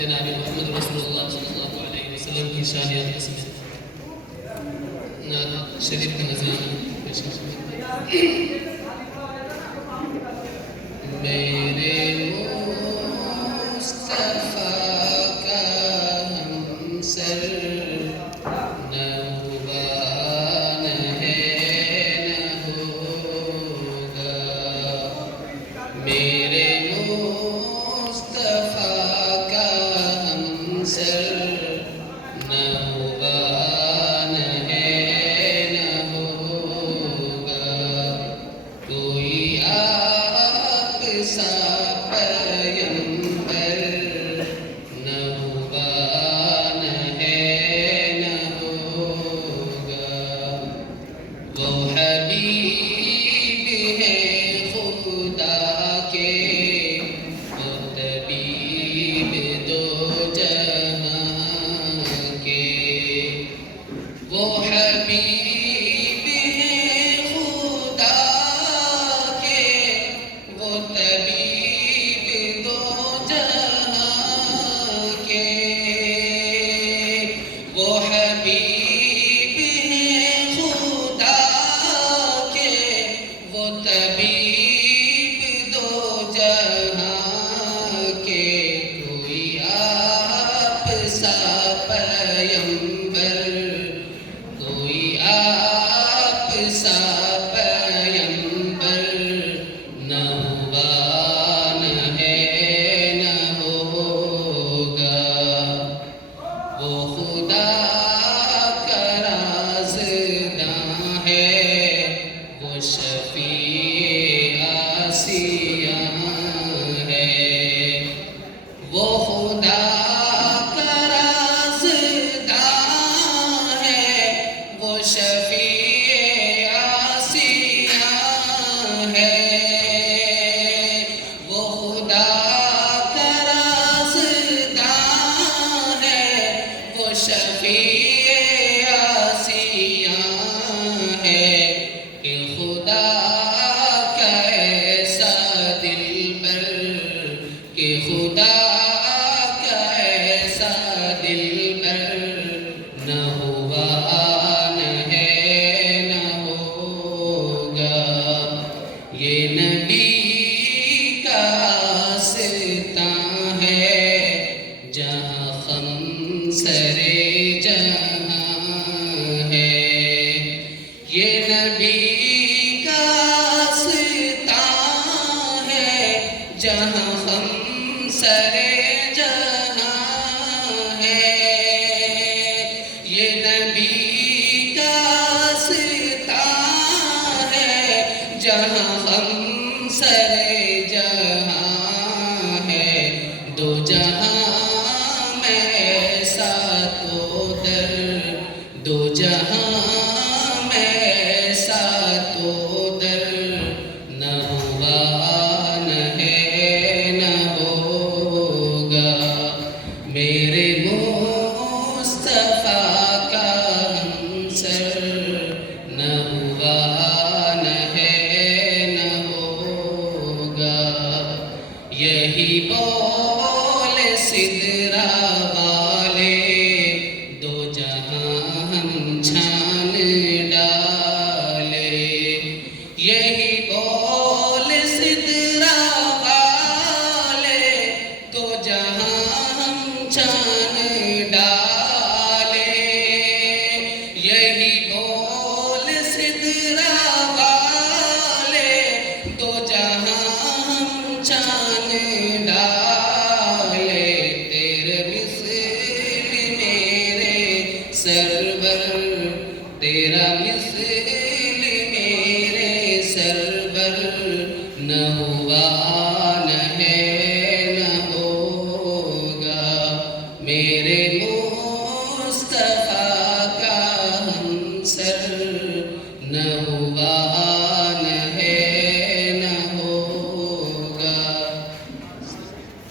جناب محمد رسول اللہ صلی اللہ علیہ وسلم کی شانیات قسمیں نعت شریف کا نظرانہ پیش کریں۔ میرے مصطفیٰ کا ہمسر نہ ہوا نہ ہے نہ ہوگا، میرے مصطفیٰ کا ہمسر نہ ہوا نہ ہے نہ ہوگا، کوئی آپ سا پیغمبر نہ ہوا نہ ہے نہ ہوگا، وہ حبیب ہے خدا کے، وہ طبیب دو جہاں کے، وہ حبیب ہے خدا کے، وہ طبیب دو جہاں کے، وہ حبیب ہے خدا کے، وہ طبیب دو جہاں کے، کوئی آپ سا پیغمبر، کوئی آپ سا پیغمبر نہ ہوا نہ ہے نہ ہوگا، وہ خدا کا رازداں ہے، وہ شفیع آسیاں ہے، وہ خدا کا رازداں ہے، وہ شفیع آسیاں ہے، وہ خدا کا رازداں ہے، وہ شفیع آسیاں ہے، کہ خدا کا ایسا دلبر، کہ خدا کا ایسا دلبر نہ ہوا نہ ہے نہ ہوگا، یہ نبی کا آستاں ہے، جہاں خمسر جہاں ہے، یہ نبی کا آستاں ہے، جہاں خمسر جہاں ہے، یہ نبی کا آستاں ہے، جہاں خمسر جہاں ہے، دو جہاں میں ایسا تو در، دو جہاں میں ایسا تو در نہ ہوا نہ ہے نہ ہوگا، میرے مصطفیٰ کا ہمسر نہ ہوا نہ ہے نہ ہوگا، یہی بول سدرا والے دو جہاں ہم چھان ڈالے، یہی بول سدرا والے دو جہاں ہم چھان ڈالے، یہی بول سدرا والے دو جہاں ہم چھان ڈالے، تیرے مثل میرے سرور، تیرا مثل میرے سرور نہ ہوا نہ ہے نہ ہوگا، میرے مصطفیٰ کا ہمسر نہ ہوا